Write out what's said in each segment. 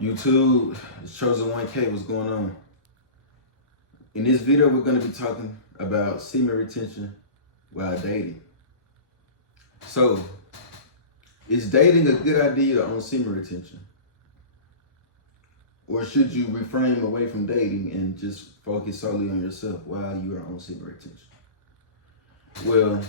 YouTube, it's Chosen 1K, what's going on? In this video, we're gonna be talking about semen retention while dating. So, is dating a good idea on semen retention? Or should you refrain away from dating and just focus solely on yourself while you are on semen retention? Well,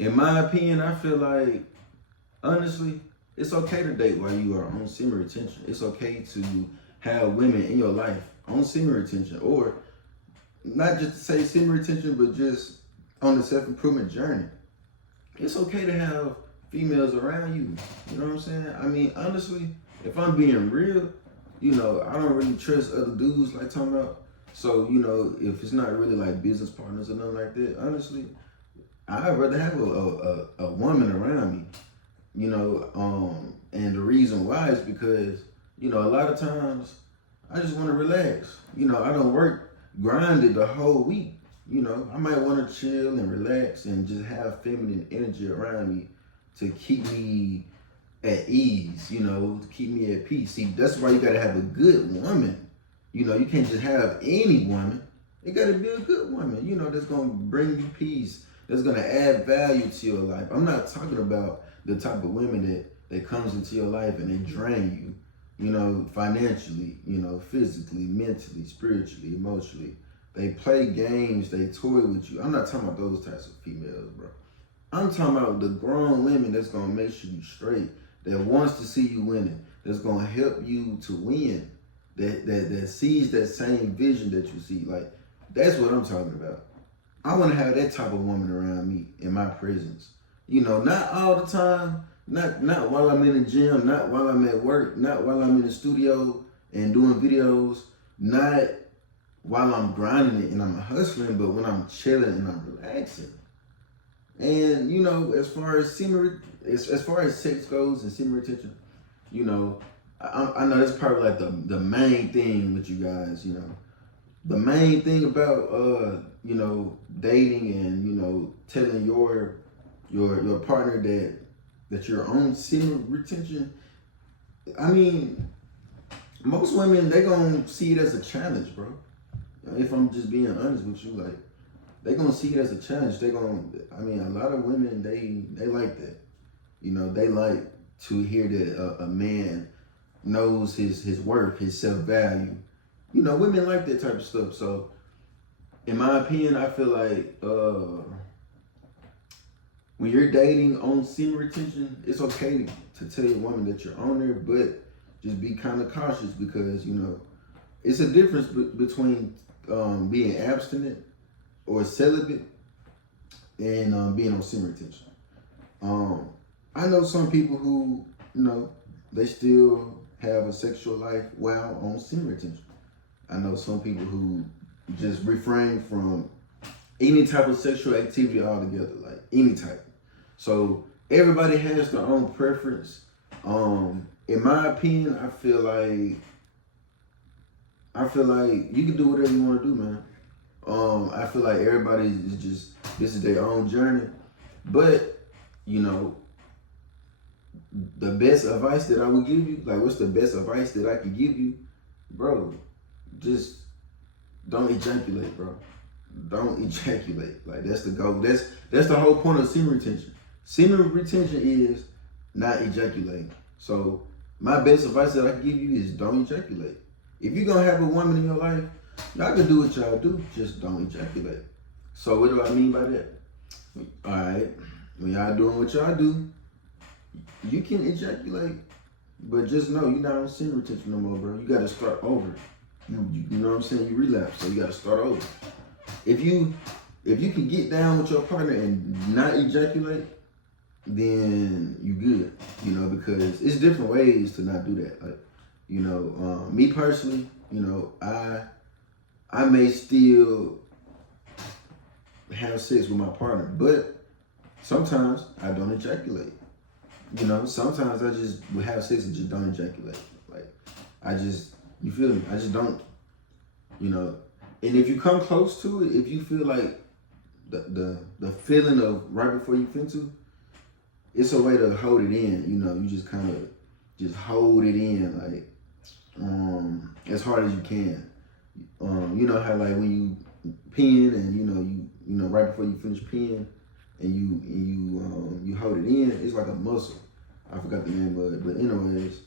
in my opinion, I feel like, honestly, it's okay to date while you are on semen retention. It's okay to have women in your life on semen retention, or not just to say semen retention, but just on the self-improvement journey. It's okay to have females around you. You know what I'm saying? I mean, honestly, if I'm being real, I don't really trust other dudes like talking about. So, if it's not really like business partners or nothing like that, honestly, I'd rather have a woman around me. And the reason why is because, a lot of times I just want to relax. I don't work grinded the whole week. I might want to chill and relax and just have feminine energy around me to keep me at ease, to keep me at peace. See, that's why you got to have a good woman. You can't just have any woman. It got to be a good woman, that's going to bring you peace, that's going to add value to your life. I'm not talking about the type of women that comes into your life and they drain you, financially, physically, mentally, spiritually, emotionally. They play games, they toy with you. I'm not talking about those types of females, bro. I'm talking about the grown women that's gonna make sure you straight, that wants to see you winning, that's gonna help you to win, that sees that same vision that you see. Like, that's what I'm talking about. I wanna have that type of woman around me in my presence. Not all the time, not while I'm in the gym, not while I'm at work, not while I'm in the studio and doing videos, not while I'm grinding it and I'm hustling, but when I'm chilling and I'm relaxing. And as far as sex goes and semen retention, I know that's probably like the main thing with you guys. The main thing about dating and telling your partner that you're on semen retention. I mean, most women, they gonna see it as a challenge, bro. If I'm just being honest with you, like, they gonna see it as a challenge. A lot of women, they like that. They like to hear that a man knows his worth, his self-value. Women like that type of stuff. So, in my opinion, I feel like when you're dating on semen retention, it's okay to tell your woman that you're on there, but just be kind of cautious because, it's a difference between being abstinent or celibate and being on semen retention. I know some people who, they still have a sexual life while on semen retention. I know some people who just refrain from any type of sexual activity altogether, like any type. So everybody has their own preference. In my opinion, I feel like you can do whatever you want to do, man. I feel like everybody is just, this is their own journey. But, the best advice that I would give you, like, what's the best advice that I could give you? Bro, just don't ejaculate, bro. Don't ejaculate. Like, that's the goal. That's the whole point of semen retention. Semen retention is not ejaculating. So my best advice that I can give you is don't ejaculate. If you're gonna have a woman in your life, y'all can do what y'all do, just don't ejaculate. So what do I mean by that? All right, when y'all doing what y'all do, you can ejaculate, but just know you're not on semen retention no more, bro. You gotta start over. You know what I'm saying? You relapse, so you gotta start over. If you can get down with your partner and not ejaculate, then you good, because it's different ways to not do that. Like, me personally, I may still have sex with my partner, but sometimes I don't ejaculate. Sometimes I just will have sex and just don't ejaculate. Like, you feel me? I just don't, and if you come close to it, if you feel like the feeling of right before you fin to, it's a way to hold it in. You just kind of just hold it in, like, as hard as you can. You know how like when you pen and you know right before you finish peeing and you hold it in, it's like a muscle. I forgot the name of it, but anyways,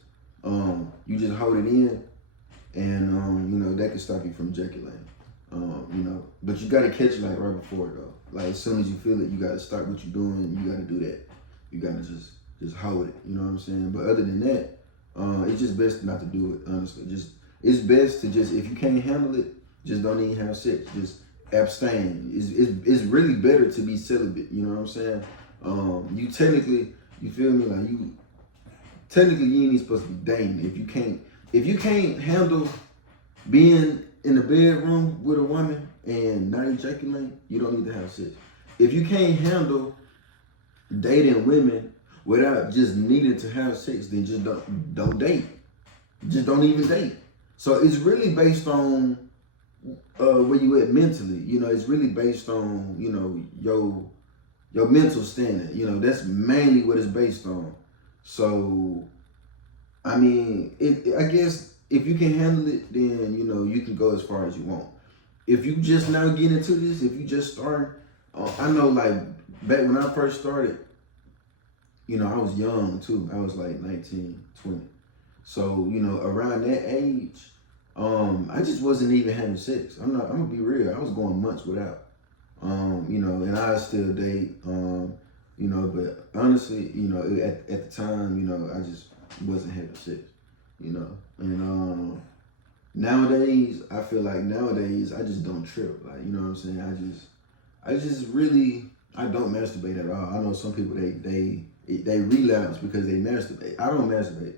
you just hold it in, and you know that can stop you from ejaculating. You know, but you gotta catch it like right before though. Like as soon as you feel it, you gotta start what you're doing. You gotta do that. You gotta just hold it. You know what I'm saying? But other than that, it's just best not to do it. Honestly, it's best to just, if you can't handle it, just don't even have sex. Just abstain. It's really better to be celibate. You know what I'm saying? You technically, you feel me? Like technically you ain't supposed to be dating if you can't handle being in the bedroom with a woman and not ejaculating, you don't need to have sex. If you can't handle dating women without just needing to have sex, then just don't date. Just don't even date. So it's really based on where you at mentally. You know, it's really based on, you know, your mental standing. You know, that's mainly what it's based on. So, I mean, I guess if you can handle it, then, you know, you can go as far as you want. If you just now get into this, if you just start, I know like back when I first started, you know, I was young too. I was like 19, 20. So, you know, around that age, I just wasn't even having sex. I'm gonna be real. I was going months without. You know, and I still date, you know, but honestly, you know, at the time, you know, I just wasn't having sex, you know. And nowadays, I feel like nowadays I just don't trip. Like, you know what I'm saying? I just really, I don't masturbate at all. I know some people they relapse because they masturbate. I don't masturbate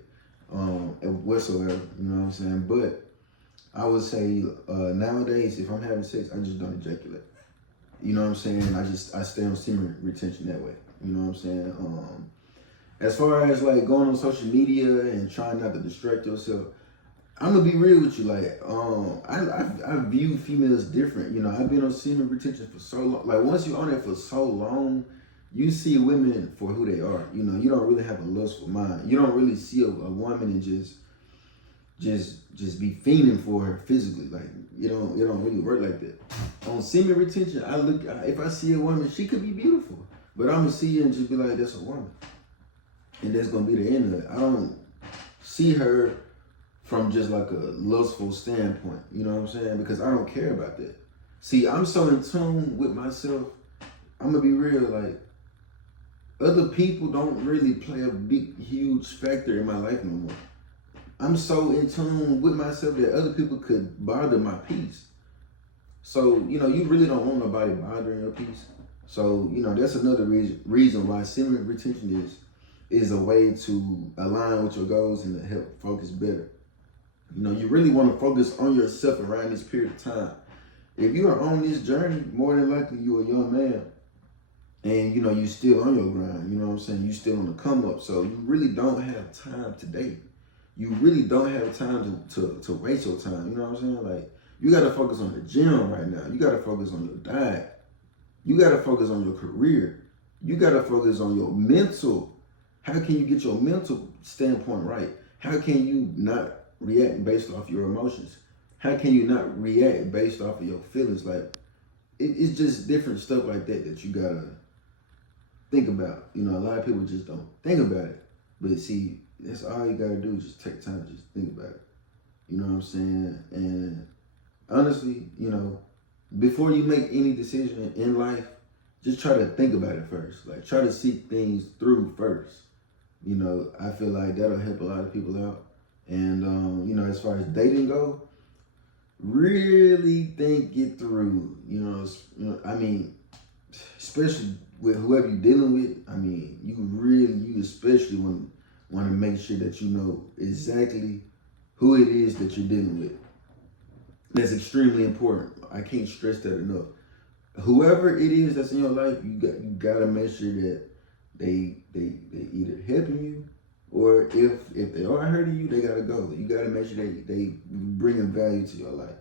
whatsoever, you know what I'm saying? But I would say nowadays, if I'm having sex, I just don't ejaculate. You know what I'm saying? I stay on semen retention that way. You know what I'm saying? As far as like going on social media and trying not to distract yourself, I'm gonna be real with you. Like, I view females different. You know, I've been on semen retention for so long. Like, once you're on it for so long, you see women for who they are. You know, you don't really have a lustful mind. You don't really see a woman and just be fiending for her physically. Like, it don't really work like that. On semen retention, if I see a woman, she could be beautiful, but I'm gonna see her and just be like, that's a woman, and that's gonna be the end of it. I don't see her from just like a lustful standpoint, you know what I'm saying? Because I don't care about that. See, I'm so in tune with myself. I'm gonna be real, like, other people don't really play a big, huge factor in my life no more. I'm so in tune with myself that other people could bother my peace. So, you know, you really don't want nobody bothering your peace. So, you know, that's another reason why semen retention is a way to align with your goals and to help focus better. You know, you really want to focus on yourself around this period of time. If you are on this journey, more than likely you're a young man. And, you know, you still on your grind. You know what I'm saying? You still on the come up. So you really don't have time to date. You really don't have time to waste your time. You know what I'm saying? Like, you got to focus on the gym right now. You got to focus on your diet. You got to focus on your career. You got to focus on your mental. How can you get your mental standpoint right? How can you not react based off your emotions? How can you not react based off of your feelings? Like, it's just different stuff like that you got to think about. You know, a lot of people just don't think about it. But see, that's all you gotta do is just take time to just think about it. You know what I'm saying? And honestly, you know, before you make any decision in life, just try to think about it first. Like, try to seek things through first. You know, I feel like that'll help a lot of people out. And, you know, as far as dating go, really think it through. You know, I mean, especially with whoever you're dealing with, I mean, you especially want to make sure that you know exactly who it is that you're dealing with. That's extremely important. I can't stress that enough. Whoever it is that's in your life, you gotta make sure that they either helping you, or if they are hurting you, they gotta go. You gotta make sure they bringing value to your life.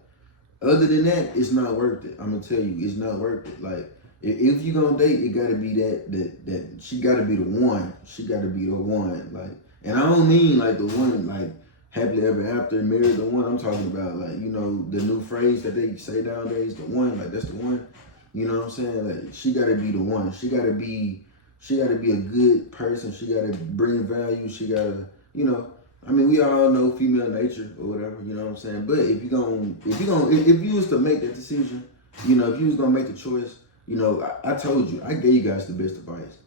Other than that, it's not worth it. I'm gonna tell you, it's not worth it. Like, if you're gonna date, it gotta be that she gotta be the one. She gotta be the one. Like, and I don't mean like the one like happily ever after, marry the one. I'm talking about, like, you know, the new phrase that they say nowadays, the one, like, that's the one. You know what I'm saying? Like, she gotta be the one. She gotta be a good person. She gotta bring value. She gotta, you know, I mean, we all know female nature or whatever, you know what I'm saying? But if you was to make that decision, you know, if you was gonna make the choice, you know, I told you, I gave you guys the best advice.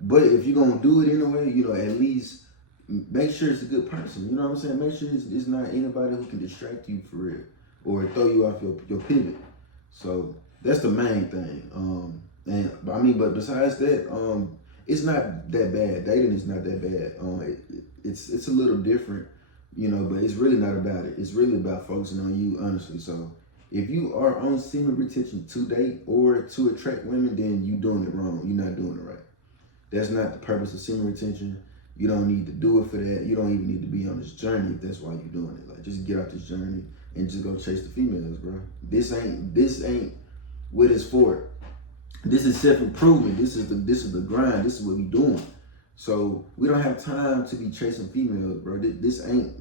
But if you're gonna do it anyway, you know, at least make sure it's a good person. You know what I'm saying? Make sure it's not anybody who can distract you for real or throw you off your pivot. So that's the main thing. But besides that, it's not that bad. Dating is not that bad. It's a little different, you know, but it's really not about it. It's really about focusing on you, honestly. So if you are on semen retention to date or to attract women, then you're doing it wrong. You're not doing it right. That's not the purpose of semen retention. You don't need to do it for that. You don't even need to be on this journey if that's why you're doing it. Like, just get out this journey and just go chase the females, bro. This ain't what it's for. This is self-improvement. This is the grind. This is what we doing. So we don't have time to be chasing females, bro. This ain't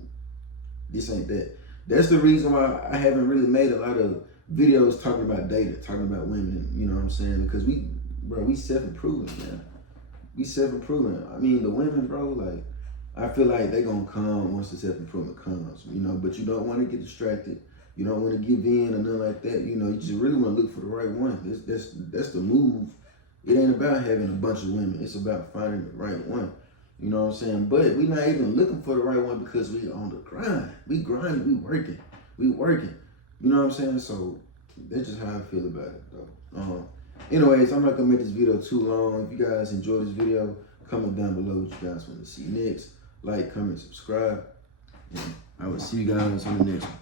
that. That's the reason why I haven't really made a lot of videos talking about dating, talking about women. You know what I'm saying? Because we self-improving, man. We self-improving. I mean, the women, bro, like, I feel like they gonna come once the self-improvement comes, you know, but you don't want to get distracted. You don't want to give in or nothing like that. You know, you just really want to look for the right one. That's the move. It ain't about having a bunch of women. It's about finding the right one. You know what I'm saying? But we not even looking for the right one because we on the grind. We grinding. We working. You know what I'm saying? So that's just how I feel about it, though. Anyways, I'm not gonna make this video too long. If you guys enjoyed this video, comment down below what you guys want to see next. Like, comment, subscribe. And I will see you guys on the next one.